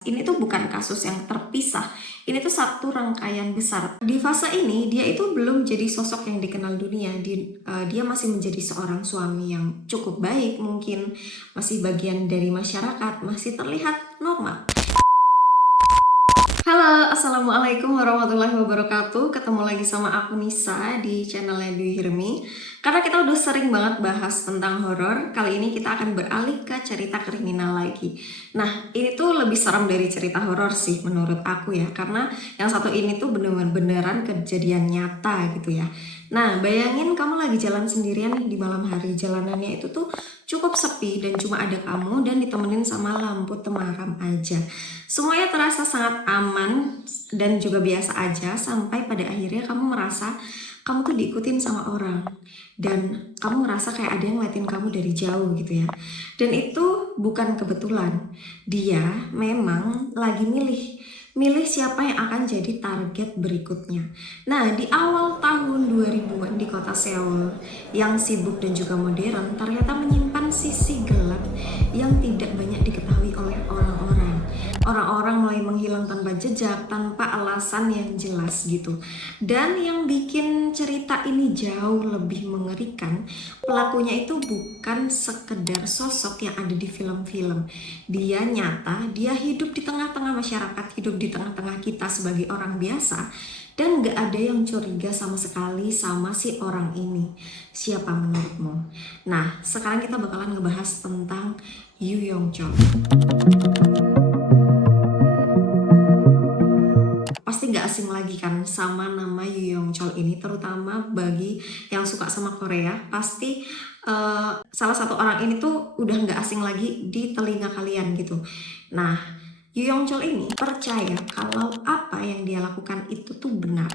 Ini tuh bukan kasus yang terpisah, ini tuh satu rangkaian besar. Di fase ini, dia itu belum jadi sosok yang dikenal dunia. Dia masih menjadi seorang suami yang cukup baik, mungkin masih bagian dari masyarakat, masih terlihat normal. Halo, assalamualaikum warahmatullahi wabarakatuh. Ketemu lagi sama aku Nisa di channelnya Dwi Hirmi. Karena kita udah sering banget bahas tentang horor, kali ini kita akan beralih ke cerita kriminal lagi. Nah, ini tuh lebih serem dari cerita horor sih menurut aku ya, karena yang satu ini tuh beneran kejadian nyata gitu ya. Nah, bayangin kamu lagi jalan sendirian nih di malam hari. Jalanannya itu tuh cukup sepi dan cuma ada kamu dan ditemenin sama lampu temaram aja. Semuanya terasa sangat aman dan juga biasa aja sampai pada akhirnya kamu merasa kamu tuh diikutin sama orang dan kamu ngerasa kayak ada yang ngeliatin kamu dari jauh gitu ya. Dan itu bukan kebetulan. Dia memang lagi milih siapa yang akan jadi target berikutnya. Nah, di awal tahun 2000-an di kota Seoul yang sibuk dan juga modern ternyata menyimpan sisi gelap yang tidak banyak diketahui oleh orang-orang. Orang-orang mulai menghilang tanpa jejak, tanpa alasan yang jelas gitu. Dan yang bikin cerita ini jauh lebih mengerikan, pelakunya itu bukan sekedar sosok yang ada di film-film. Dia nyata, dia hidup di tengah-tengah masyarakat, hidup di tengah-tengah kita sebagai orang biasa. Dan gak ada yang curiga sama sekali sama si orang ini. Siapa menurutmu? Nah, sekarang kita bakalan ngebahas tentang Yu Yong Chol. Pasti gak asing lagi kan sama nama Yu Yong Chol ini, terutama bagi yang suka sama Korea. Pasti salah satu orang ini tuh udah gak asing lagi di telinga kalian gitu. Nah, Yu Yong Chol ini percaya kalau apa yang dia lakukan itu tuh benar.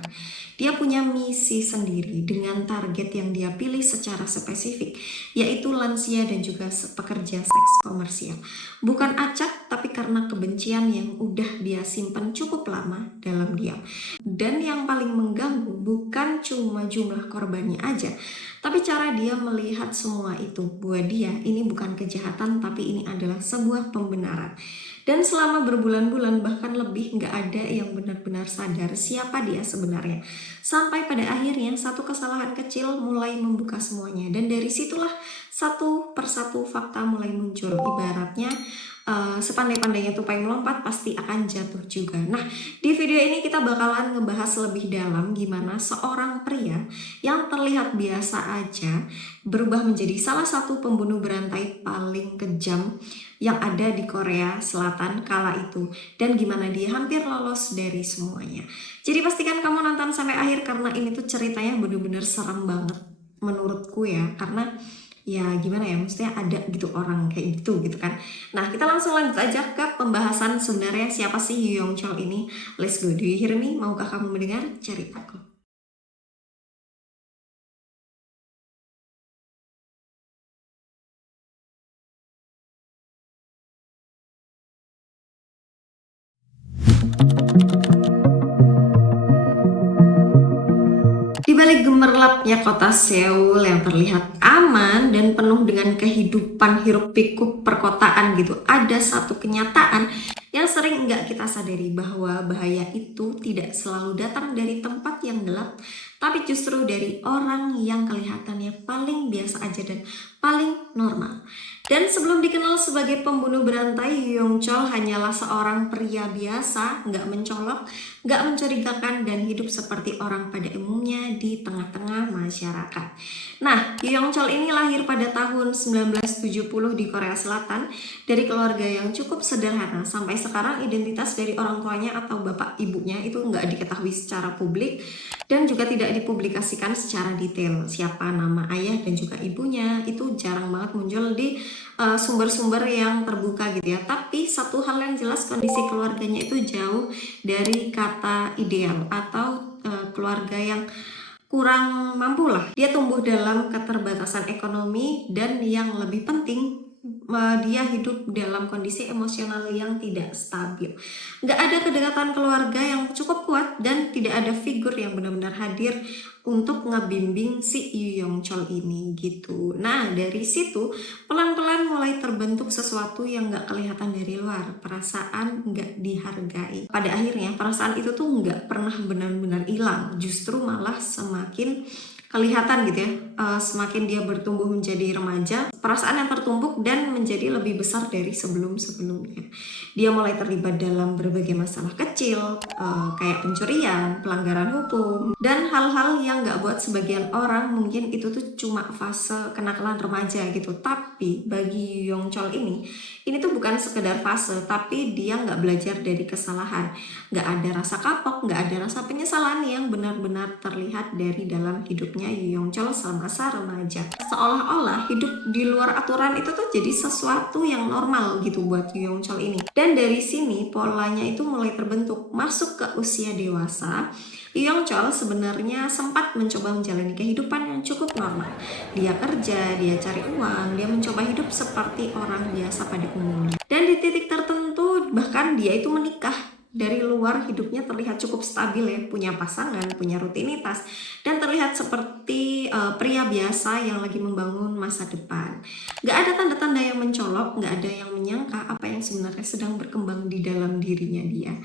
Dia punya misi sendiri dengan target yang dia pilih secara spesifik, yaitu lansia dan juga pekerja seks komersial. Bukan acak, tapi karena kebencian yang udah dia simpan cukup lama dalam diam. Dan yang paling mengganggu bukan cuma jumlah korbannya aja, tapi cara dia melihat semua itu. Buat dia, ini bukan kejahatan, tapi ini adalah sebuah pembenaran. Dan selama berbulan-bulan bahkan lebih gak ada yang benar-benar sadar siapa dia sebenarnya. Sampai pada akhirnya satu kesalahan kecil mulai membuka semuanya. Dan dari situlah satu persatu fakta mulai muncul. Ibaratnya sepandai-pandainya tupai melompat pasti akan jatuh juga. Nah, di video ini kita bakalan ngebahas lebih dalam gimana seorang pria yang terlihat biasa aja berubah menjadi salah satu pembunuh berantai paling kejam yang ada di Korea Selatan kala itu, dan gimana dia hampir lolos dari semuanya. Jadi pastikan kamu nonton sampai akhir karena ini tuh ceritanya bener-bener serem banget menurutku ya, karena ya gimana ya, maksudnya ada gitu orang kayak gitu kan. Nah, kita langsung lanjut aja ke pembahasan sebenarnya siapa sih Yu Yong Chol ini. Let's go. Do you hear me? Maukah kamu mendengar ceritaku? Di balik gemerlapnya kota Seoul yang terlihat aman dan penuh dengan kehidupan hiruk pikuk perkotaan gitu, ada satu kenyataan yang sering nggak kita sadari, bahwa bahaya itu tidak selalu datang dari tempat yang gelap, tapi justru dari orang yang kelihatannya paling biasa aja dan paling normal. Dan sebelum dikenal sebagai pembunuh berantai, Yu Yong Chol hanyalah seorang pria biasa, nggak mencolok, nggak mencurigakan, dan hidup seperti orang pada umumnya di tengah-tengah masyarakat. Nah, Yu Yong Chol ini lahir pada tahun 1970 di Korea Selatan dari keluarga yang cukup sederhana. Sampai sekarang identitas dari orang tuanya atau bapak ibunya itu nggak diketahui secara publik dan juga tidak dipublikasikan secara detail. Siapa nama ayah dan juga ibunya itu jarang banget muncul di sumber-sumber yang terbuka gitu ya. Tapi satu hal yang jelas, kondisi keluarganya itu jauh dari kata ideal atau keluarga yang kurang mampu lah. Dia tumbuh dalam keterbatasan ekonomi dan yang lebih penting dia hidup dalam kondisi emosional yang tidak stabil. Nggak ada kedekatan keluarga yang cukup kuat dan tidak ada figur yang benar-benar hadir untuk ngebimbing si Yu Yong Chol ini gitu. Nah dari situ pelan-pelan mulai terbentuk sesuatu yang nggak kelihatan dari luar, perasaan nggak dihargai. Pada akhirnya perasaan itu tuh nggak pernah benar-benar hilang, justru malah semakin kelihatan gitu ya. Semakin dia bertumbuh menjadi remaja, perasaan yang tertumpuk dan menjadi lebih besar dari sebelum-sebelumnya. Dia mulai terlibat dalam berbagai masalah kecil, kayak pencurian, pelanggaran hukum, dan hal-hal yang nggak buat sebagian orang mungkin itu tuh cuma fase kenakalan remaja gitu. Tapi bagi Yu Yong Chol ini tuh bukan sekedar fase, tapi dia nggak belajar dari kesalahan. Nggak ada rasa kapok, nggak ada rasa penyesalan yang benar-benar terlihat dari dalam hidupnya Yu Yong Chol semasa remaja. Seolah-olah hidup di luar aturan itu tuh jadi sesuatu yang normal gitu buat Yu Yong Chol ini. Dan dari sini polanya itu mulai terbentuk. Masuk ke usia dewasa, Yu Yong Chol sebenarnya sempat mencoba menjalani kehidupan yang cukup normal. Dia kerja, dia cari uang, dia mencoba hidup seperti orang biasa pada umumnya. Dan di titik tertentu bahkan dia itu menikah. Dari luar hidupnya terlihat cukup stabil ya, punya pasangan, punya rutinitas, dan terlihat seperti pria biasa yang lagi membangun masa depan. Gak ada tanda-tanda yang mencolok, gak ada yang menyangka apa yang sebenarnya sedang berkembang di dalam dirinya dia.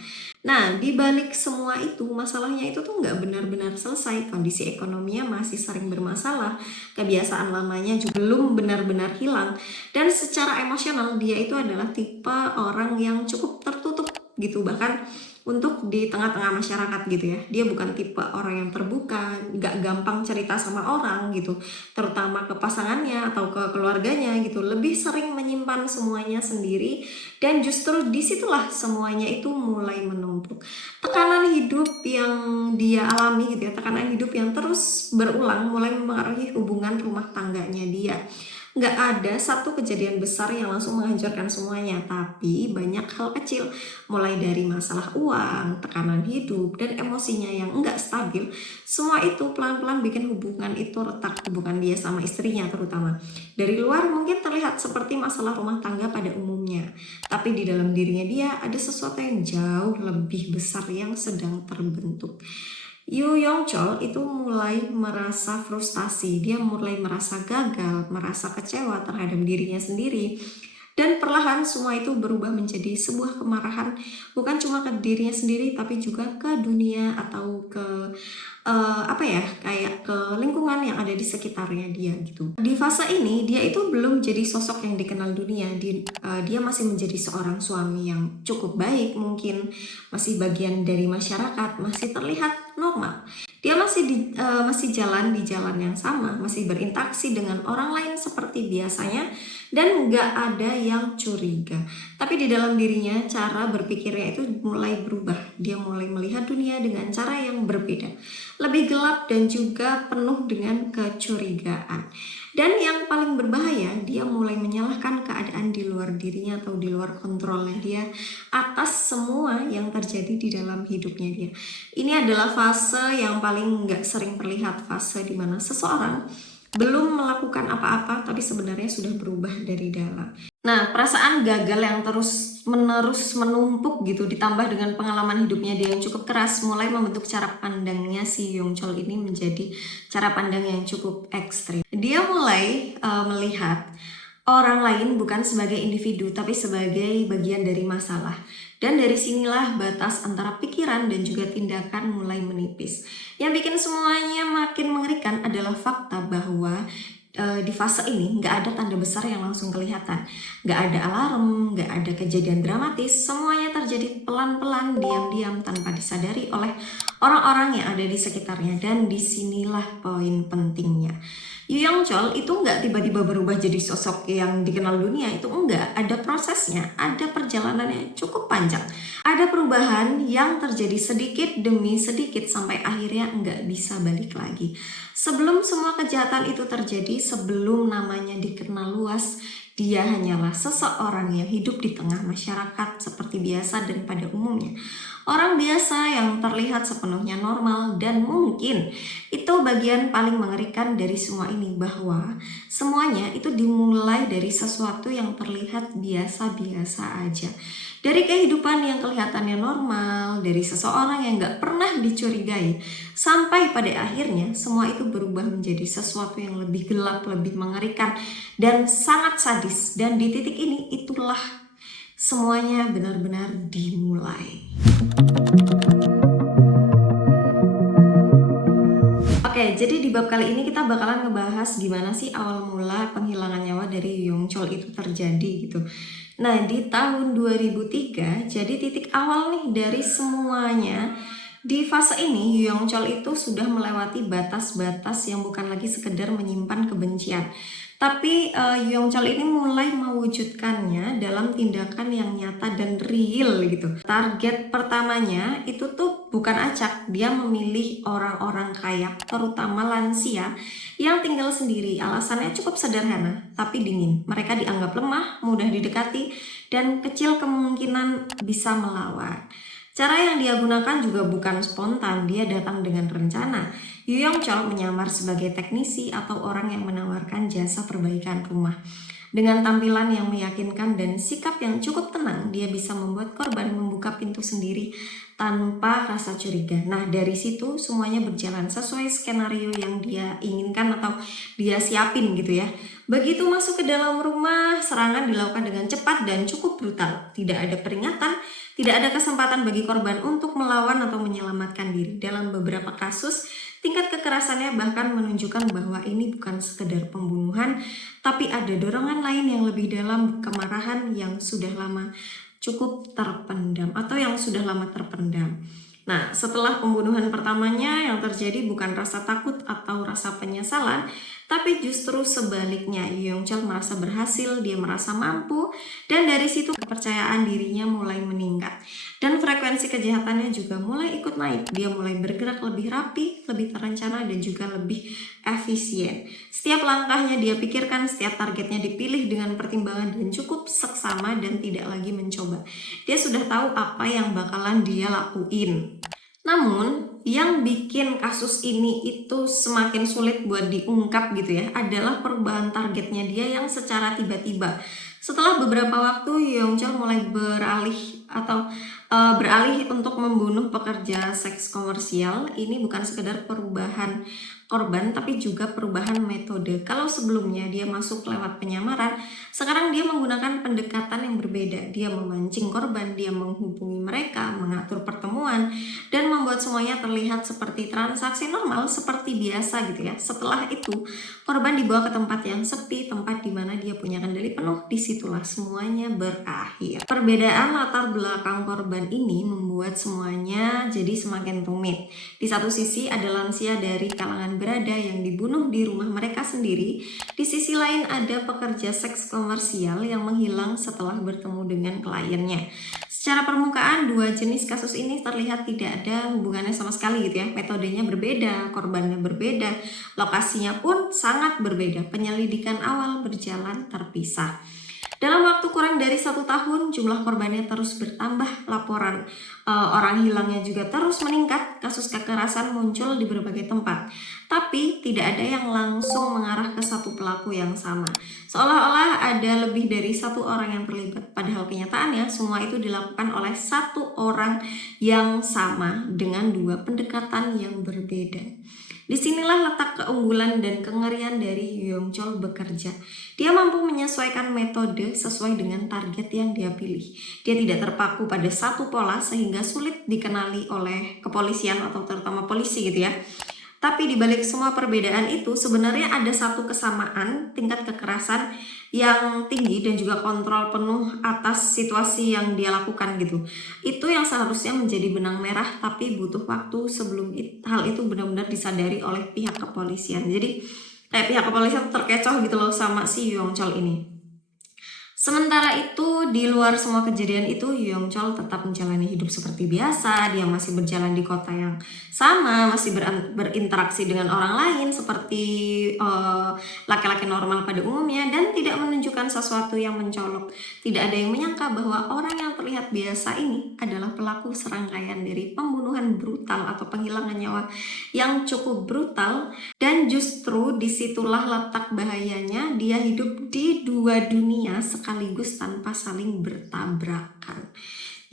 Nah, di balik semua itu, masalahnya itu tuh nggak benar-benar selesai. Kondisi ekonominya masih sering bermasalah, kebiasaan lamanya juga belum benar-benar hilang, dan secara emosional dia itu adalah tipe orang yang cukup tertutup gitu, bahkan untuk di tengah-tengah masyarakat gitu ya. Dia bukan tipe orang yang terbuka, gak gampang cerita sama orang gitu, terutama ke pasangannya atau ke keluarganya gitu. Lebih sering menyimpan semuanya sendiri, dan justru disitulah semuanya itu mulai menumpuk. Tekanan hidup yang dia alami gitu ya, tekanan hidup yang terus berulang mulai mempengaruhi hubungan rumah tangganya dia. Nggak ada satu kejadian besar yang langsung menghancurkan semuanya, tapi banyak hal kecil, mulai dari masalah uang, tekanan hidup, dan emosinya yang nggak stabil. Semua itu pelan-pelan bikin hubungan itu retak, hubungan dia sama istrinya terutama. Dari luar mungkin terlihat seperti masalah rumah tangga pada umumnya, tapi di dalam dirinya dia ada sesuatu yang jauh lebih besar yang sedang terbentuk. Yu Yong Chol itu mulai merasa frustasi, dia mulai merasa gagal, merasa kecewa terhadap dirinya sendiri. Dan perlahan semua itu berubah menjadi sebuah kemarahan, bukan cuma ke dirinya sendiri tapi juga ke dunia atau ke kayak ke lingkungan yang ada di sekitarnya dia gitu. Di fase ini dia itu belum jadi sosok yang dikenal dunia. Dia masih menjadi seorang suami yang cukup baik, mungkin masih bagian dari masyarakat, masih terlihat normal. Dia masih jalan di jalan yang sama, masih berinteraksi dengan orang lain seperti biasanya, dan nggak ada yang curiga. Tapi di dalam dirinya cara berpikirnya itu mulai berubah. Dia mulai melihat dunia dengan cara yang berbeda, lebih gelap dan juga penuh dengan kecurigaan. Dan yang paling berbahaya, dia mulai menyalahkan keadaan di luar dirinya atau di luar kontrolnya dia atas semua yang terjadi di dalam hidupnya dia. Ini adalah fase yang paling nggak sering terlihat, fase dimana seseorang belum melakukan apa-apa tapi sebenarnya sudah berubah dari dalam. Nah, perasaan gagal yang terus-menerus menumpuk gitu ditambah dengan pengalaman hidupnya dia yang cukup keras mulai membentuk cara pandangnya si Yong Chol ini menjadi cara pandang yang cukup ekstrim. Dia mulai melihat orang lain bukan sebagai individu tapi sebagai bagian dari masalah. Dan dari sinilah batas antara pikiran dan juga tindakan mulai menipis. Yang bikin semuanya makin mengerikan adalah fakta bahwa di fase ini nggak ada tanda besar yang langsung kelihatan. Nggak ada alarm, nggak ada kejadian dramatis. Semuanya terjadi pelan-pelan, diam-diam tanpa disadari oleh orang-orang yang ada di sekitarnya. Dan disinilah poin pentingnya. Yu Yong Chol itu nggak tiba-tiba berubah jadi sosok yang dikenal dunia, itu enggak. Ada prosesnya, ada perjalanannya cukup panjang. Ada perubahan yang terjadi sedikit demi sedikit sampai akhirnya nggak bisa balik lagi. Sebelum semua kejahatan itu terjadi, sebelum namanya dikenal luas, dia hanyalah seseorang yang hidup di tengah masyarakat seperti biasa dan pada umumnya. orang biasa yang terlihat sepenuhnya normal. Dan mungkin itu bagian paling mengerikan dari semua ini, bahwa semuanya itu dimulai dari sesuatu yang terlihat biasa-biasa aja. Dari kehidupan yang kelihatannya normal, dari seseorang yang gak pernah dicurigai, sampai pada akhirnya semua itu berubah menjadi sesuatu yang lebih gelap, lebih mengerikan, dan sangat sadis. Dan di titik ini itulah semuanya benar-benar dimulai. Oke, jadi di bab kali ini kita bakalan ngebahas gimana sih awal mula penghilangan nyawa dari Yu Yongchol itu terjadi gitu. Nah, di tahun 2003, jadi titik awal nih dari semuanya. Di fase ini, Yu Yongchol itu sudah melewati batas-batas yang bukan lagi sekedar menyimpan kebencian. Tapi Yu Yongchol ini mulai mewujudkannya dalam tindakan yang nyata dan real gitu. Target pertamanya itu tuh bukan acak, dia memilih orang-orang kaya, terutama lansia yang tinggal sendiri. Alasannya cukup sederhana, tapi dingin. Mereka dianggap lemah, mudah didekati, dan kecil kemungkinan bisa melawan. Cara yang dia gunakan juga bukan spontan, dia datang dengan rencana. Yu Yongchol menyamar sebagai teknisi atau orang yang menawarkan jasa perbaikan rumah. Dengan tampilan yang meyakinkan dan sikap yang cukup tenang, dia bisa membuat korban membuka pintu sendiri tanpa rasa curiga. Nah, dari situ semuanya berjalan sesuai skenario yang dia inginkan atau dia siapin gitu ya. Begitu masuk ke dalam rumah, serangan dilakukan dengan cepat dan cukup brutal. Tidak ada peringatan, tidak ada kesempatan bagi korban untuk melawan atau menyelamatkan diri. Dalam beberapa kasus, tingkat kekerasannya bahkan menunjukkan bahwa ini bukan sekedar pembunuhan, tapi ada dorongan lain yang lebih dalam, kemarahan yang sudah lama cukup terpendam atau yang sudah lama terpendam. Nah, setelah pembunuhan pertamanya, yang terjadi bukan rasa takut atau rasa penyesalan, tapi justru sebaliknya. Yu Yongchol merasa berhasil, dia merasa mampu, dan dari situ kepercayaan dirinya mulai meningkat. Dan frekuensi kejahatannya juga mulai ikut naik. Dia mulai bergerak lebih rapi, lebih terencana, dan juga lebih efisien. Setiap langkahnya dia pikirkan, setiap targetnya dipilih dengan pertimbangan dan cukup seksama dan tidak lagi mencoba. Dia sudah tahu apa yang bakalan dia lakuin. Namun, yang bikin kasus ini itu semakin sulit buat diungkap gitu ya, adalah perubahan targetnya dia yang secara tiba-tiba. Setelah beberapa waktu, Yu Yongchol mulai beralih untuk membunuh pekerja seks komersial. Ini bukan sekedar perubahan korban, tapi juga perubahan metode. Kalau sebelumnya dia masuk lewat penyamaran, sekarang dia menggunakan pendekatan yang berbeda. Dia memancing korban, dia menghubungi mereka, mengatur pertemuan, dan membuat semuanya terlihat seperti transaksi normal, seperti biasa gitu ya. Setelah itu, korban dibawa ke tempat yang sepi, tempat di mana dia punya kendali penuh. Disitulah semuanya berakhir. Perbedaan latar belakang korban ini membuat semuanya jadi semakin rumit. Di satu sisi ada lansia dari kalangan berada yang dibunuh di rumah mereka sendiri. Di sisi lain ada pekerja seks komersial yang menghilang setelah bertemu dengan kliennya. Secara permukaan, dua jenis kasus ini terlihat tidak ada hubungannya sama sekali gitu ya. Metodenya berbeda, korbannya berbeda, lokasinya pun sangat berbeda. Penyelidikan awal berjalan terpisah. Dalam waktu kurang dari 1 tahun, jumlah korbannya terus bertambah, laporan orang hilangnya juga terus meningkat, kasus kekerasan muncul di berbagai tempat. Tapi tidak ada yang langsung mengarah ke satu pelaku yang sama. Seolah-olah ada lebih dari 1 orang yang terlibat. Padahal kenyataannya semua itu dilakukan oleh 1 orang yang sama dengan 2 pendekatan yang berbeda. Disinilah letak keunggulan dan kengerian dari Yu Yongchol bekerja. Dia mampu menyesuaikan metode sesuai dengan target yang dia pilih. Dia tidak terpaku pada satu pola sehingga sulit dikenali oleh kepolisian atau terutama polisi gitu ya. Tapi di balik semua perbedaan itu sebenarnya ada satu kesamaan, tingkat kekerasan yang tinggi dan juga kontrol penuh atas situasi yang dia lakukan gitu. Itu yang seharusnya menjadi benang merah, tapi butuh waktu sebelum hal itu benar-benar disadari oleh pihak kepolisian. Jadi kayak pihak kepolisian terkecoh gitu loh sama si Yu Yongchol ini. Sementara itu, di luar semua kejadian itu, Yong Chol tetap menjalani hidup seperti biasa. Dia masih berjalan di kota yang sama, masih berinteraksi dengan orang lain seperti laki-laki normal pada umumnya, dan tidak menunjukkan sesuatu yang mencolok. Tidak ada yang menyangka bahwa orang yang terlihat biasa ini adalah pelaku serangkaian dari pembunuhan brutal atau penghilangan nyawa yang cukup brutal. Dan justru disitulah letak bahayanya, dia hidup di dua dunia sekaligus tanpa saling bertabrakan.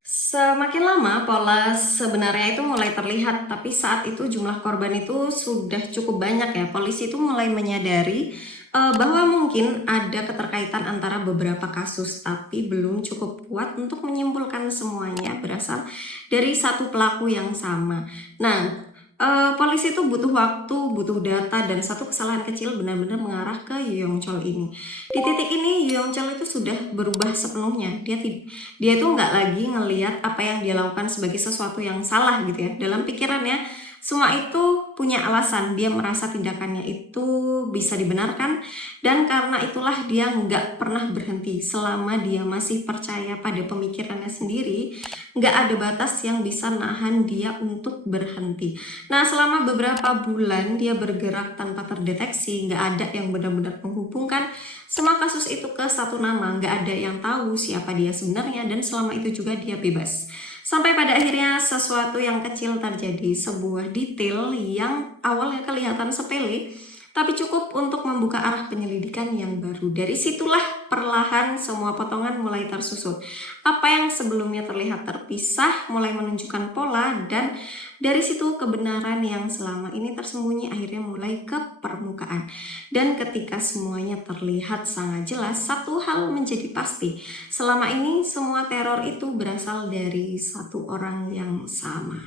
Semakin lama pola sebenarnya itu mulai terlihat, tapi saat itu jumlah korban itu sudah cukup banyak ya. Polisi itu mulai menyadari bahwa mungkin ada keterkaitan antara beberapa kasus, tapi belum cukup kuat untuk menyimpulkan semuanya berasal dari satu pelaku yang sama. Nah, polisi itu butuh waktu, butuh data, dan satu kesalahan kecil benar-benar mengarah ke Yong Chol ini. Di titik ini Yong Chol itu sudah berubah sepenuhnya. Dia itu nggak lagi ngelihat apa yang dia lakukan sebagai sesuatu yang salah gitu ya. Dalam pikirannya semua itu punya alasan. Dia merasa tindakannya itu bisa dibenarkan, dan karena itulah dia nggak pernah berhenti. Selama dia masih percaya pada pemikirannya sendiri, nggak ada batas yang bisa nahan dia untuk berhenti. Nah, selama beberapa bulan dia bergerak tanpa terdeteksi, nggak ada yang benar-benar menghubungkan semua kasus itu ke satu nama, nggak ada yang tahu siapa dia sebenarnya, dan selama itu juga dia bebas. Sampai pada akhirnya sesuatu yang kecil terjadi, sebuah detail yang awalnya kelihatan sepele, tapi cukup untuk membuka arah penyelidikan yang baru. Dari situlah perlahan semua potongan mulai tersusun. Apa yang sebelumnya terlihat terpisah mulai menunjukkan pola, dan dari situ kebenaran yang selama ini tersembunyi akhirnya mulai ke permukaan. Dan ketika semuanya terlihat sangat jelas, satu hal menjadi pasti. Selama ini semua teror itu berasal dari satu orang yang sama.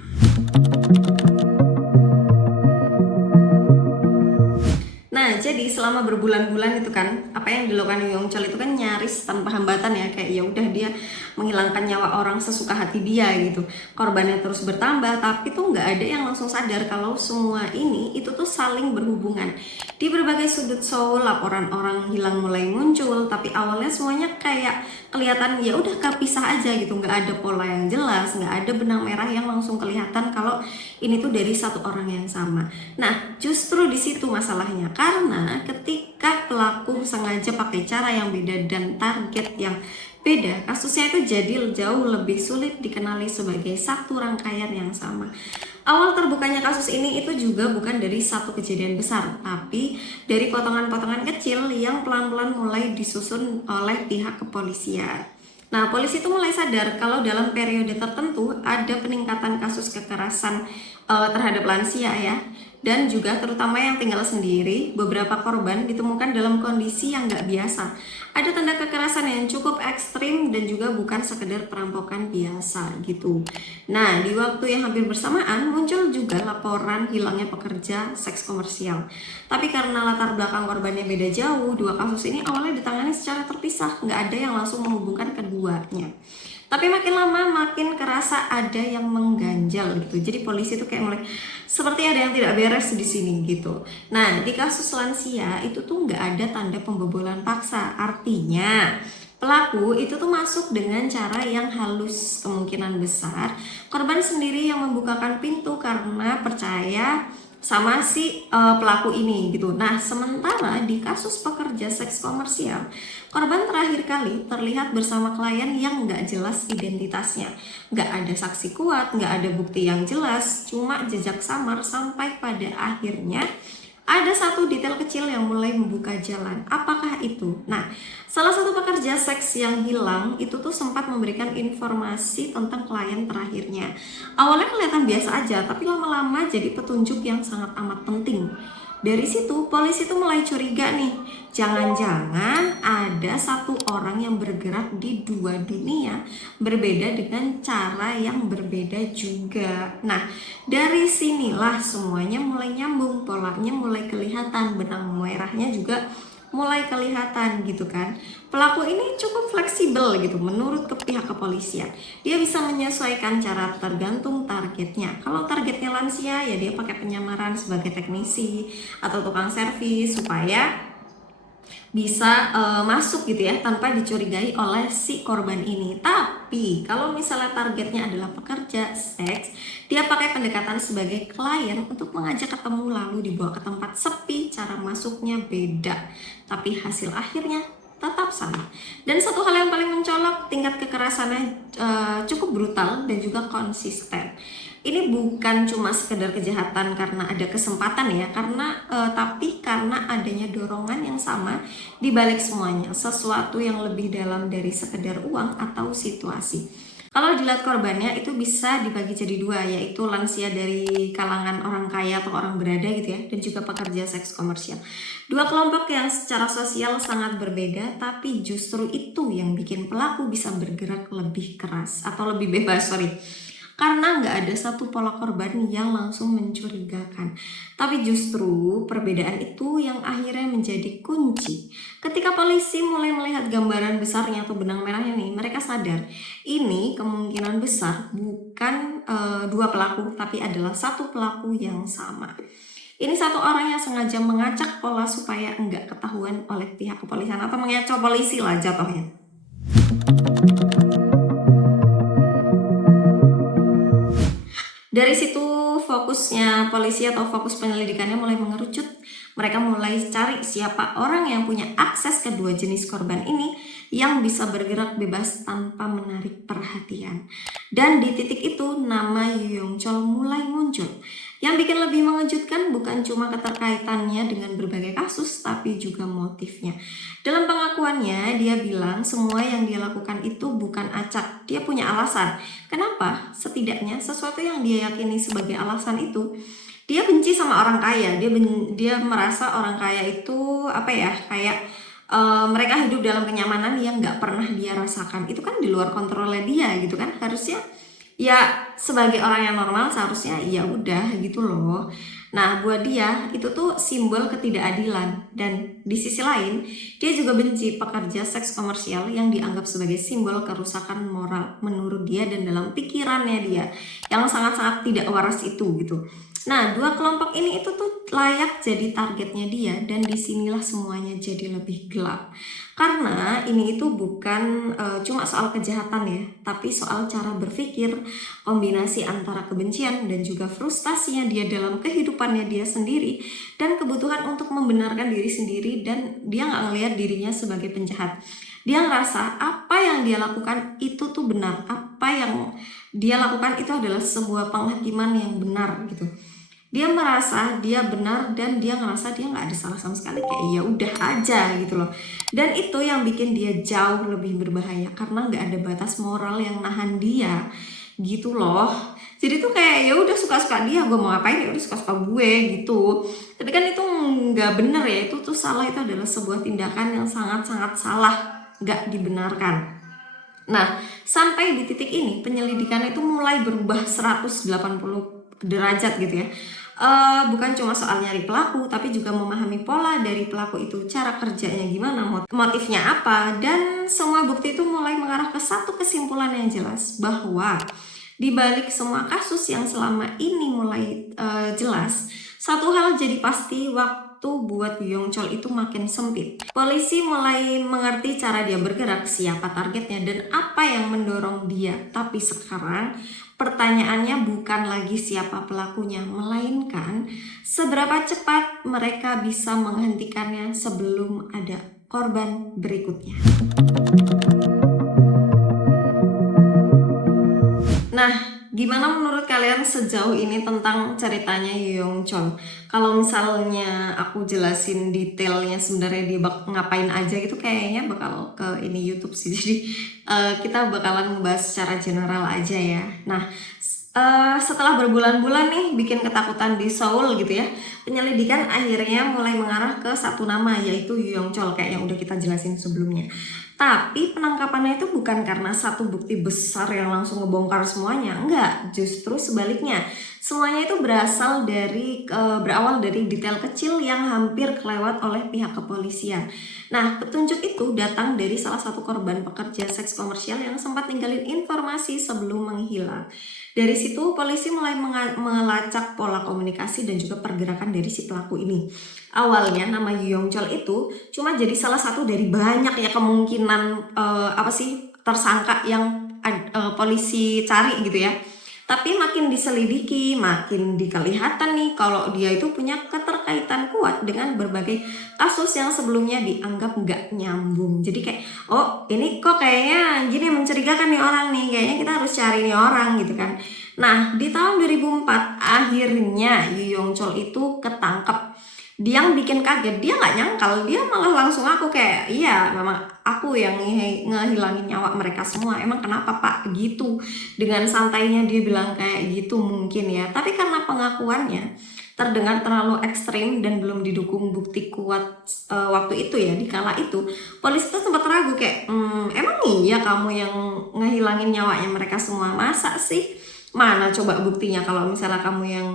Nah, jadi selama berbulan-bulan itu kan, apa yang dilakukan Yong Chol itu kan nyaris tanpa hambatan ya, kayak ya udah dia menghilangkan nyawa orang sesuka hati dia gitu. Korbannya terus bertambah, tapi tuh nggak ada yang langsung sadar kalau semua ini itu tuh saling berhubungan. Di berbagai sudut Seoul, laporan orang hilang mulai muncul, tapi awalnya semuanya kayak kelihatan ya udah kepisah aja gitu, nggak ada pola yang jelas, nggak ada benang merah yang langsung kelihatan kalau ini tuh dari satu orang yang sama. Nah, justru di situ masalahnya, karena ketika pelaku sengaja pakai cara yang beda dan target yang beda, kasusnya itu jadi jauh lebih sulit dikenali sebagai satu rangkaian yang sama. Awal terbukanya kasus ini itu juga bukan dari satu kejadian besar, tapi dari potongan-potongan kecil yang pelan-pelan mulai disusun oleh pihak kepolisian. Nah, polisi itu mulai sadar kalau dalam periode tertentu ada peningkatan kasus kekerasan terhadap lansia ya, dan juga terutama yang tinggal sendiri. Beberapa korban ditemukan dalam kondisi yang nggak biasa. Ada tanda kekerasan yang cukup ekstrim dan juga bukan sekedar perampokan biasa gitu. Nah, di waktu yang hampir bersamaan muncul juga laporan hilangnya pekerja seks komersial. Tapi karena latar belakang korbannya beda jauh, dua kasus ini awalnya ditangani secara terpisah, nggak ada yang langsung menghubungkan keduanya. Tapi makin lama makin kerasa ada yang mengganjal gitu. Jadi polisi tuh kayak mulai seperti ada yang tidak beres di sini gitu. Nah, di kasus lansia itu tuh nggak ada tanda pembobolan paksa. Artinya pelaku itu tuh masuk dengan cara yang halus. Kemungkinan besar korban sendiri yang membukakan pintu karena percaya sama si pelaku ini gitu. Nah, sementara di kasus pekerja seks komersial, korban terakhir kali terlihat bersama klien yang nggak jelas identitasnya. Nggak ada saksi kuat, nggak ada bukti yang jelas, cuma jejak samar sampai pada akhirnya ada satu detail kecil yang mulai membuka jalan. Apakah itu? Nah, salah satu pekerja seks yang hilang itu tuh sempat memberikan informasi tentang klien terakhirnya. Awalnya kelihatan biasa aja, tapi lama-lama jadi petunjuk yang sangat amat penting. Dari situ, polisi tuh mulai curiga nih. Jangan-jangan ada satu orang yang bergerak di dua dunia berbeda dengan cara yang berbeda juga. Nah, dari sinilah semuanya mulai nyambung, polanya mulai kelihatan, benang merahnya juga mulai kelihatan gitu kan. Pelaku ini cukup fleksibel gitu menurut ke pihak kepolisian. Dia bisa menyesuaikan cara tergantung targetnya. Kalau targetnya lansia ya dia pakai penyamaran sebagai teknisi atau tukang servis supaya bisa masuk gitu ya tanpa dicurigai oleh si korban ini. Tapi kalau misalnya targetnya adalah pekerja seks, dia pakai pendekatan sebagai klien untuk mengajak ketemu lalu dibawa ke tempat sepi. Cara masuknya beda, tapi hasil akhirnya tetap sama. Dan satu hal yang paling mencolok, tingkat kekerasannya cukup brutal dan juga konsisten. Ini bukan cuma sekedar kejahatan karena ada kesempatan ya, tapi karena adanya dorongan yang sama di balik semuanya, sesuatu yang lebih dalam dari sekedar uang atau situasi. Kalau dilihat korbannya itu bisa dibagi jadi dua, yaitu lansia dari kalangan orang kaya atau orang berada gitu ya, dan juga pekerja seks komersial. Dua kelompok yang secara sosial sangat berbeda, tapi justru itu yang bikin pelaku bisa bergerak lebih keras atau lebih bebas, karena nggak ada satu pola korban yang langsung mencurigakan. Tapi justru perbedaan itu yang akhirnya menjadi kunci. Ketika polisi mulai melihat gambaran besarnya atau benang merahnya nih, mereka sadar ini kemungkinan besar bukan dua pelaku, tapi adalah satu pelaku yang sama. Ini satu orang yang sengaja mengacak pola supaya enggak ketahuan oleh pihak kepolisian atau mengecoh polisi lah jatuhnya. Dari situ fokusnya polisi atau fokus penyelidikannya mulai mengerucut. Mereka mulai cari siapa orang yang punya akses ke dua jenis korban ini yang bisa bergerak bebas tanpa menarik perhatian. Dan di titik itu nama Yu Yong Chol mulai muncul. Yang bikin lebih mengejutkan bukan cuma keterkaitannya dengan berbagai kasus, tapi juga motifnya. Dalam pengakuannya, dia bilang semua yang dia lakukan itu bukan acak. Dia punya alasan. Kenapa? Setidaknya sesuatu yang dia yakini sebagai alasan itu, dia benci sama orang kaya. Dia merasa orang kaya itu kayak mereka hidup dalam kenyamanan yang nggak pernah dia rasakan. Itu kan di luar kontrolnya dia gitu kan. Harusnya ya sebagai orang yang normal seharusnya ya udah gitu loh. Nah buat dia itu tuh simbol ketidakadilan. Dan di sisi lain dia juga benci pekerja seks komersial yang dianggap sebagai simbol kerusakan moral menurut dia dan dalam pikirannya dia yang sangat-sangat tidak waras itu gitu. Nah dua kelompok ini itu tuh layak jadi targetnya dia, dan disinilah semuanya jadi lebih gelap. Karena ini itu bukan cuma soal kejahatan ya, tapi soal cara berpikir, kombinasi antara kebencian dan juga frustasinya dia dalam kehidupannya dia sendiri, dan kebutuhan untuk membenarkan diri sendiri, dan dia nggak ngelihat dirinya sebagai penjahat. Dia ngerasa apa yang dia lakukan itu tuh benar, apa yang dia lakukan itu adalah sebuah penghakiman yang benar gitu. Dia merasa dia benar dan dia ngerasa dia nggak ada salah sama sekali, kayak ya udah aja gitu loh. Dan itu yang bikin dia jauh lebih berbahaya karena nggak ada batas moral yang nahan dia gitu loh. Jadi tuh kayak ya udah suka-suka dia, gue mau ngapain ya udah suka-suka gue gitu. Tapi kan itu nggak benar ya, itu tuh salah, itu adalah sebuah tindakan yang sangat-sangat salah, nggak dibenarkan. Nah sampai di titik ini penyelidikan itu mulai berubah 180 derajat gitu ya. Bukan cuma soal nyari pelaku, tapi juga memahami pola dari pelaku itu, cara kerjanya gimana, motifnya apa, dan semua bukti itu mulai mengarah ke satu kesimpulan yang jelas, bahwa di balik semua kasus yang selama ini mulai jelas, satu hal jadi pasti, waktu buat Yu Yong Chol itu makin sempit. Polisi mulai mengerti cara dia bergerak, siapa targetnya, dan apa yang mendorong dia. Tapi sekarang pertanyaannya bukan lagi siapa pelakunya, melainkan seberapa cepat mereka bisa menghentikannya sebelum ada korban berikutnya. Nah, gimana menurut kalian sejauh ini tentang ceritanya Yu Yong Chol? Kalau misalnya aku jelasin detailnya sebenarnya dia ngapain aja gitu, kayaknya bakal ke ini YouTube sih. Jadi kita bakalan ngebahas secara general aja ya. Nah, setelah berbulan-bulan nih bikin ketakutan di Seoul gitu ya, penyelidikan akhirnya mulai mengarah ke satu nama, yaitu Yu Yong Chol, kayak yang udah kita jelasin sebelumnya. Tapi penangkapannya itu bukan karena satu bukti besar yang langsung ngebongkar semuanya, enggak, justru sebaliknya. Semuanya itu berawal dari detail kecil yang hampir kelewat oleh pihak kepolisian. Nah, petunjuk itu datang dari salah satu korban pekerja seks komersial yang sempat ninggalin informasi sebelum menghilang. Dari situ polisi mulai melacak pola komunikasi dan juga pergerakan dari si pelaku ini. Awalnya nama Yu Yong Chol itu cuma jadi salah satu dari banyak ya kemungkinan tersangka yang polisi cari gitu ya. Tapi makin diselidiki, makin kelihatan nih kalau dia itu punya keterkaitan kuat dengan berbagai kasus yang sebelumnya dianggap nggak nyambung. Jadi kayak, oh ini kok kayaknya gini mencurigakan nih orang nih, kayaknya kita harus cari nih orang gitu kan. Nah di tahun 2004 akhirnya Yu Yong Chol itu ketangkep. Dia yang bikin kaget, dia nggak nyangkal, dia malah langsung aku kayak, iya memang aku yang ngehilangin nyawa mereka semua, emang kenapa pak gitu. Dengan santainya dia bilang kayak gitu mungkin ya, tapi karena pengakuannya terdengar terlalu ekstrim dan belum didukung bukti kuat waktu itu ya, di kala itu polisi tuh sempat ragu kayak, emang iya kamu yang ngehilangin nyawanya mereka semua, masa sih, mana coba buktinya kalau misalnya kamu yang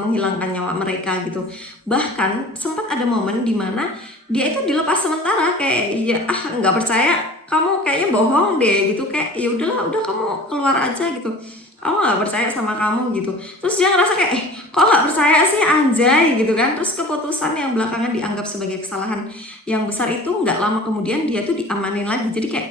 menghilangkan nyawa mereka gitu. Bahkan sempat ada momen dimana dia itu dilepas sementara kayak, ya nggak percaya kamu kayaknya bohong deh gitu, kayak ya udahlah udah kamu keluar aja gitu, aku nggak percaya sama kamu gitu. Terus dia ngerasa kayak, kok nggak percaya sih anjay gitu kan. Terus keputusan yang belakangan dianggap sebagai kesalahan yang besar itu nggak lama kemudian dia tuh diamanin lagi. Jadi kayak,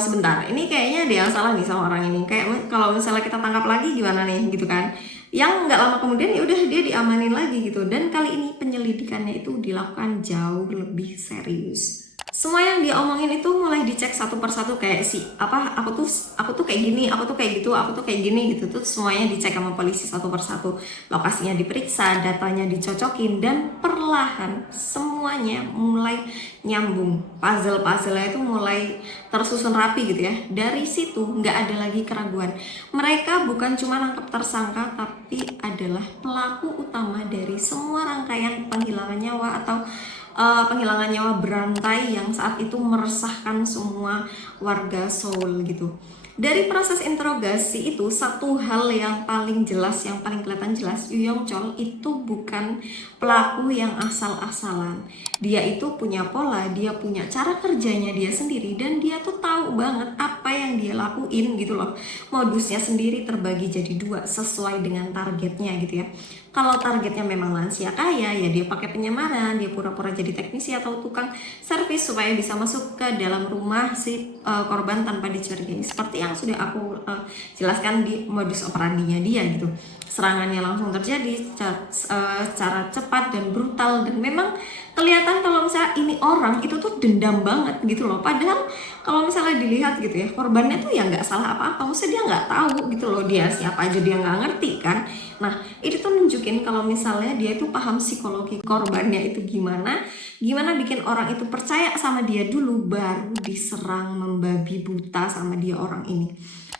sebentar, ini kayaknya dia yang salah nih sama orang ini, kayak kalau misalnya kita tangkap lagi gimana nih gitu kan. Yang nggak lama kemudian ya udah dia diamanin lagi gitu, dan kali ini penyelidikannya itu dilakukan jauh lebih serius. Semua yang dia omongin itu mulai dicek satu persatu, kayak aku tuh kayak gini, aku tuh kayak gitu, aku tuh kayak gini gitu. Tuh semuanya dicek sama polisi satu persatu, lokasinya diperiksa, datanya dicocokin, dan perlahan semuanya mulai nyambung. Puzzle-puzzle-nya itu mulai tersusun rapi gitu ya. Dari situ nggak ada lagi keraguan, mereka bukan cuma nangkep tersangka, tapi adalah pelaku utama dari semua rangkaian penghilangan nyawa atau penghilangan nyawa berantai yang saat itu meresahkan semua warga Seoul gitu. Dari proses interogasi itu, satu hal yang paling jelas, yang paling kelihatan jelas, Yu Yong Chol itu bukan pelaku yang asal-asalan. Dia itu punya pola, dia punya cara kerjanya dia sendiri, dan dia tuh tahu banget apa yang dia lakuin gitu loh. Modusnya sendiri terbagi jadi dua sesuai dengan targetnya gitu ya. Kalau targetnya memang lansia kaya, ya dia pakai penyamaran, dia pura-pura jadi teknisi atau tukang servis supaya bisa masuk ke dalam rumah si korban tanpa dicurigai. Seperti yang sudah aku jelaskan di modus operandinya dia gitu. Serangannya langsung terjadi secara cepat dan brutal, dan memang kelihatan kalau misalnya ini orang itu tuh dendam banget gitu loh. Padahal kalau misalnya dilihat gitu ya, korbannya tuh ya nggak salah apa-apa, maksudnya dia nggak tahu gitu loh dia siapa aja, dia nggak ngerti kan. Nah itu tuh nunjukin kalau misalnya dia itu paham psikologi korbannya itu gimana bikin orang itu percaya sama dia dulu, baru diserang membabi buta sama dia orang ini.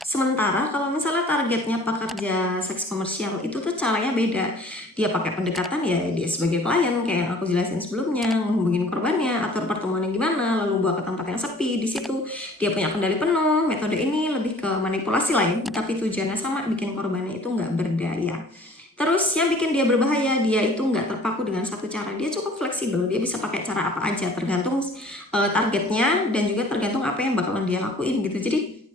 Sementara kalau misalnya targetnya pekerja seks komersial itu tuh caranya beda. Dia pakai pendekatan ya dia sebagai klien kayak yang aku jelasin sebelumnya, menghubungin korbannya, atur pertemuannya gimana, lalu bawa ke tempat yang sepi. Di situ dia punya kendali penuh. Metode ini lebih ke manipulasi lah ya, tapi tujuannya sama, bikin korbannya itu nggak berdaya. Terus yang bikin dia berbahaya, dia itu nggak terpaku dengan satu cara, dia cukup fleksibel, dia bisa pakai cara apa aja tergantung targetnya dan juga tergantung apa yang bakalan dia lakuin gitu. Jadi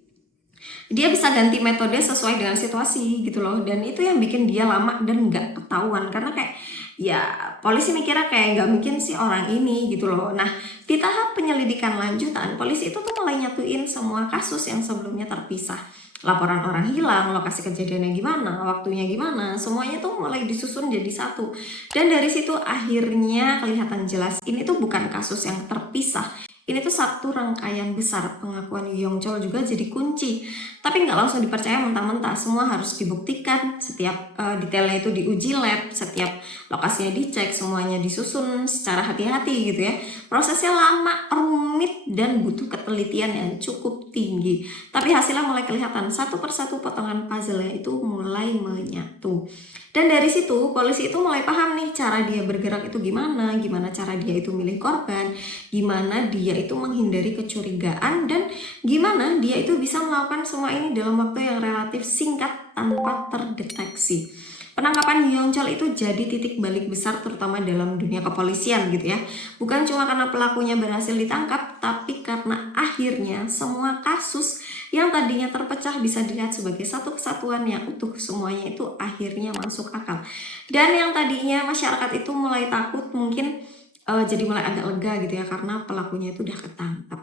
dia bisa ganti metode sesuai dengan situasi gitu loh, dan itu yang bikin dia lama dan nggak ketahuan karena kayak ya polisi mikirnya kayak nggak mungkin sih orang ini gitu loh. Nah di tahap penyelidikan lanjutan, polisi itu tuh mulai nyatuin semua kasus yang sebelumnya terpisah. Laporan orang hilang, lokasi kejadiannya gimana, waktunya gimana, semuanya tuh mulai disusun jadi satu. Dan dari situ akhirnya kelihatan jelas ini tuh bukan kasus yang terpisah. Ini tuh satu rangkaian besar. Pengakuan Yu Yong Chol juga jadi kunci. Tapi nggak langsung dipercaya mentah-mentah. Semua harus dibuktikan. Setiap detailnya itu diuji lab. Setiap lokasinya dicek. Semuanya disusun secara hati-hati gitu ya. Prosesnya lama, rumit, dan butuh ketelitian yang cukup tinggi. Tapi hasilnya mulai kelihatan. Satu persatu potongan puzzle-nya itu mulai menyatu. Dan dari situ polisi itu mulai paham nih cara dia bergerak itu gimana cara dia itu milih korban, gimana dia itu menghindari kecurigaan, dan gimana dia itu bisa melakukan semua ini dalam waktu yang relatif singkat tanpa terdeteksi. Penangkapan Yu Yong Chol itu jadi titik balik besar terutama dalam dunia kepolisian gitu ya. Bukan cuma karena pelakunya berhasil ditangkap, tapi karena akhirnya semua kasus yang tadinya terpecah bisa dilihat sebagai satu kesatuan yang utuh, semuanya itu akhirnya masuk akal. Dan yang tadinya masyarakat itu mulai takut mungkin jadi mulai agak lega gitu ya, karena pelakunya itu udah ketangkap.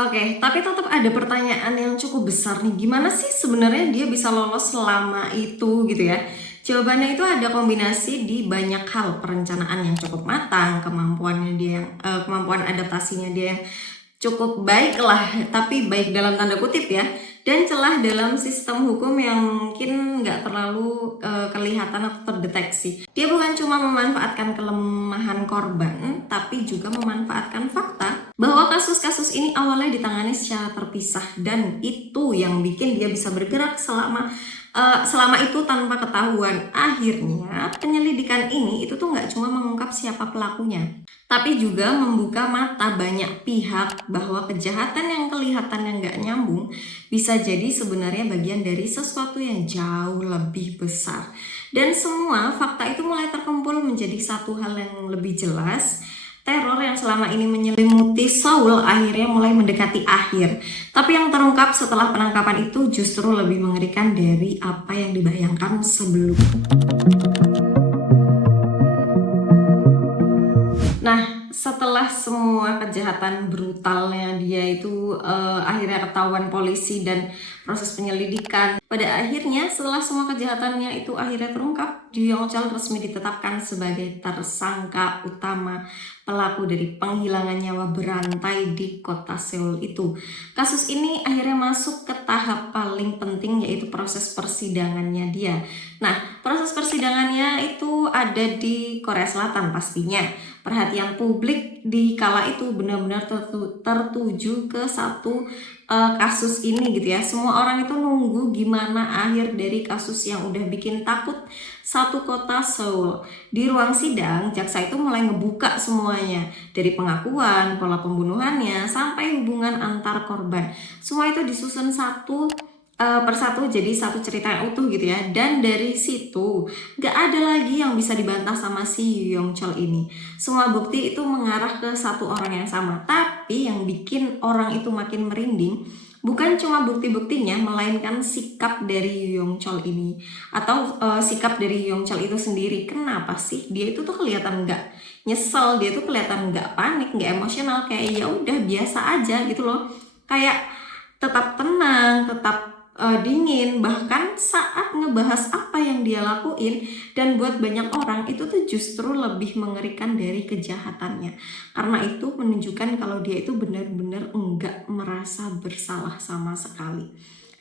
Oke, tapi tetap ada pertanyaan yang cukup besar nih. Gimana sih sebenarnya dia bisa lolos selama itu gitu ya? Jawabannya itu ada kombinasi di banyak hal, perencanaan yang cukup matang, kemampuan adaptasinya dia yang cukup baik lah, tapi baik dalam tanda kutip ya, dan celah dalam sistem hukum yang mungkin nggak terlalu kelihatan atau terdeteksi. Dia bukan cuma memanfaatkan kelemahan korban, tapi juga memanfaatkan fakta bahwa kasus-kasus ini awalnya ditangani secara terpisah, dan itu yang bikin dia bisa bergerak selama itu tanpa ketahuan. Akhirnya penyelidikan ini itu tuh nggak cuma mengungkap siapa pelakunya, tapi juga membuka mata banyak pihak bahwa kejahatan yang kelihatan yang nggak nyambung bisa jadi sebenarnya bagian dari sesuatu yang jauh lebih besar. Dan semua fakta itu mulai terkumpul menjadi satu hal yang lebih jelas. Teror yang selama ini menyelimuti Seoul akhirnya mulai mendekati akhir. Tapi yang terungkap setelah penangkapan itu justru lebih mengerikan dari apa yang dibayangkan sebelumnya. Nah, setelah semua kejahatan brutalnya dia itu akhirnya ketahuan polisi dan proses penyelidikan, pada akhirnya setelah semua kejahatannya itu akhirnya terungkap, Ju Yong-chol resmi ditetapkan sebagai tersangka utama pelaku dari penghilangan nyawa berantai di kota Seoul itu. Kasus ini akhirnya masuk ke tahap paling penting, yaitu proses persidangannya dia. Nah, proses persidangannya itu ada di Korea Selatan pastinya. Perhatian publik di kala itu benar-benar tertuju ke satu kasus ini gitu ya. Semua orang itu nunggu gimana akhir dari kasus yang udah bikin takut satu kota Seoul. Di ruang sidang, jaksa itu mulai ngebuka semuanya, dari pengakuan, pola pembunuhannya, sampai hubungan antar korban. Semua itu disusun satu persatu jadi satu cerita yang utuh gitu ya. Dan dari situ gak ada lagi yang bisa dibantah sama si Ju Yong-chol ini. Semua bukti itu mengarah ke satu orang yang sama. Tapi yang bikin orang itu makin merinding bukan cuma bukti-buktinya, melainkan sikap dari Ju Yong-chol ini, atau sikap dari Ju Yong-chol itu sendiri. Kenapa sih dia itu tuh kelihatan gak nyesel, dia tuh kelihatan gak panik, gak emosional, kayak ya udah biasa aja gitu loh, kayak tetap tenang, tetap dingin, bahkan saat ngebahas apa yang dia lakuin. Dan buat banyak orang itu tuh justru lebih mengerikan dari kejahatannya, karena itu menunjukkan kalau dia itu benar-benar enggak merasa bersalah sama sekali.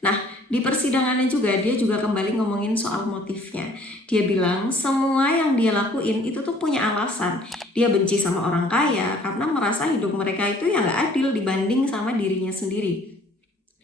Nah, di persidangannya juga dia juga kembali ngomongin soal motifnya. Dia bilang semua yang dia lakuin itu tuh punya alasan. Dia benci sama orang kaya karena merasa hidup mereka itu ya gak adil dibanding sama dirinya sendiri.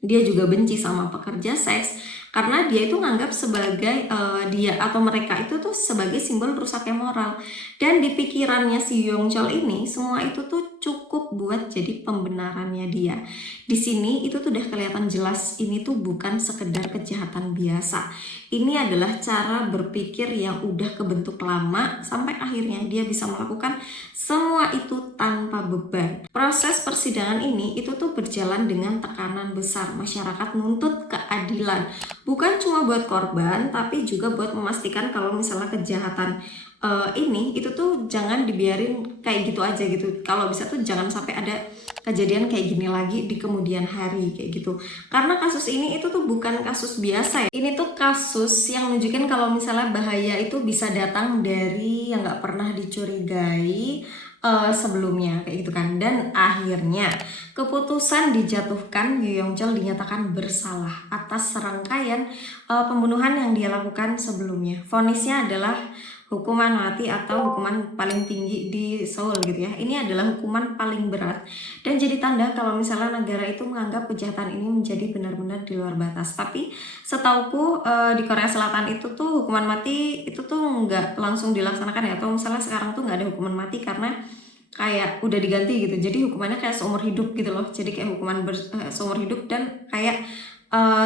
Dia juga benci sama pekerja seks karena dia itu nganggap sebagai dia atau mereka itu tuh sebagai simbol rusaknya moral. Dan di pikirannya si Ju Yong-chol ini, semua itu tuh cukup buat jadi pembenarannya dia. Di sini itu tuh udah kelihatan jelas ini tuh bukan sekedar kejahatan biasa. Ini adalah cara berpikir yang udah kebentuk lama sampai akhirnya dia bisa melakukan semua itu tanpa beban. Proses persidangan ini itu tuh berjalan dengan tekanan besar. Masyarakat nuntut keadilan, bukan cuma buat korban, tapi juga buat memastikan kalau misalnya kejahatan ini itu tuh jangan dibiarin kayak gitu aja gitu. Kalau bisa tuh jangan sampai ada kejadian kayak gini lagi di kemudian hari kayak gitu. Karena kasus ini itu tuh bukan kasus biasa ya. Ini tuh kasus yang menunjukkan kalau misalnya bahaya itu bisa datang dari yang nggak pernah dicurigai sebelumnya kayak gitu kan. Dan akhirnya keputusan dijatuhkan, Ju Yong-chol dinyatakan bersalah atas serangkaian pembunuhan yang dia lakukan sebelumnya. Vonisnya adalah hukuman mati atau hukuman paling tinggi di Seoul gitu ya. Ini adalah hukuman paling berat dan jadi tanda kalau misalnya negara itu menganggap kejahatan ini menjadi benar-benar di luar batas. Tapi setauku di Korea Selatan itu tuh hukuman mati itu tuh nggak langsung dilaksanakan ya, atau misalnya sekarang tuh nggak ada hukuman mati karena kayak udah diganti gitu. Jadi hukumannya kayak seumur hidup gitu loh. Jadi kayak hukuman seumur hidup dan kayak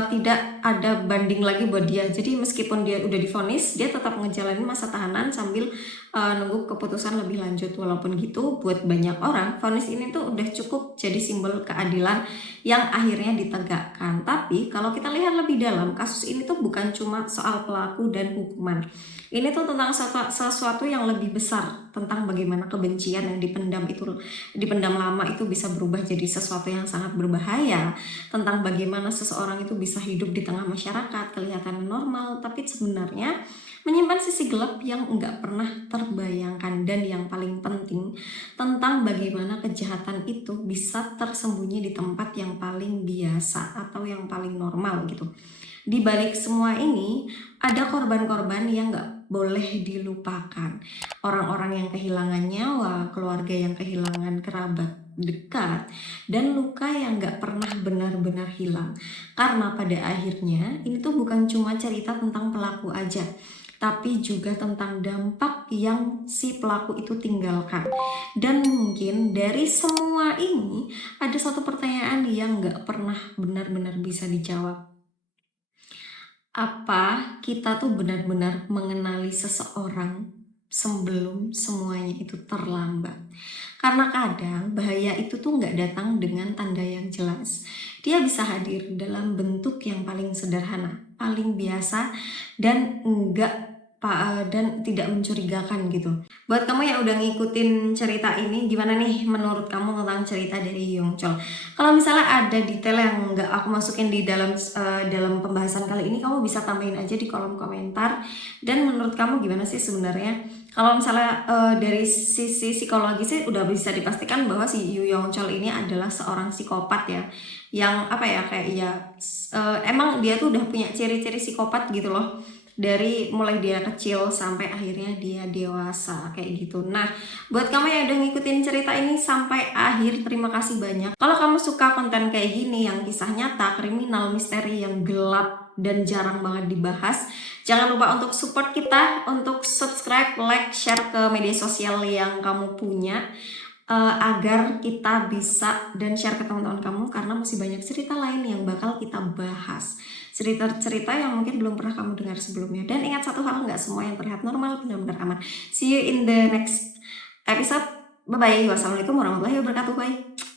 tidak ada banding lagi buat dia. Jadi meskipun dia udah divonis, dia tetap ngejalanin masa tahanan sambil nunggu keputusan lebih lanjut. Walaupun gitu, buat banyak orang, vonis ini tuh udah cukup jadi simbol keadilan yang akhirnya ditegakkan. Tapi kalau kita lihat lebih dalam, kasus ini tuh bukan cuma soal pelaku dan hukuman. Ini tuh tentang sesuatu yang lebih besar, tentang bagaimana kebencian yang dipendam lama itu bisa berubah jadi sesuatu yang sangat berbahaya, tentang bagaimana seseorang itu bisa hidup di tengah masyarakat kelihatan normal, tapi sebenarnya menyimpan sisi gelap yang enggak pernah terbayangkan. Dan yang paling penting, tentang bagaimana kejahatan itu bisa tersembunyi di tempat yang paling biasa atau yang paling normal gitu. Di balik semua ini, ada korban-korban yang gak boleh dilupakan. Orang-orang yang kehilangan nyawa, keluarga yang kehilangan kerabat dekat, dan luka yang gak pernah benar-benar hilang. Karena pada akhirnya, ini tuh bukan cuma cerita tentang pelaku aja, tapi juga tentang dampak yang si pelaku itu tinggalkan. Dan mungkin dari semua ini, ada satu pertanyaan yang gak pernah benar-benar bisa dijawab. Apa kita tuh benar-benar mengenali seseorang sebelum semuanya itu terlambat? Karena kadang bahaya itu tuh nggak datang dengan tanda yang jelas. Dia bisa hadir dalam bentuk yang paling sederhana, paling biasa, dan dan tidak mencurigakan gitu. Buat kamu yang udah ngikutin cerita ini, gimana nih menurut kamu tentang cerita dari Yongchol? Kalau misalnya ada detail yang nggak aku masukin di dalam pembahasan kali ini, kamu bisa tambahin aja di kolom komentar. Dan menurut kamu gimana sih sebenarnya? Kalau misalnya dari sisi psikologi sih udah bisa dipastikan bahwa si Yu Yongchol ini adalah seorang psikopat ya, yang emang dia tuh udah punya ciri-ciri psikopat gitu loh, dari mulai dia kecil sampai akhirnya dia dewasa kayak gitu. Nah, buat kamu yang udah ngikutin cerita ini sampai akhir, terima kasih banyak. Kalau kamu suka konten kayak gini yang kisah nyata, kriminal, misteri yang gelap dan jarang banget dibahas, jangan lupa untuk support kita, untuk subscribe, like, share ke media sosial yang kamu punya, agar kita bisa dan share ke teman-teman kamu, karena masih banyak cerita lain yang bakal kita bahas. Cerita-cerita yang mungkin belum pernah kamu dengar sebelumnya. Dan ingat satu hal, nggak semua yang terlihat normal benar-benar aman. See you in the next episode. Bye-bye. Wassalamualaikum warahmatullahi wabarakatuh. Bye.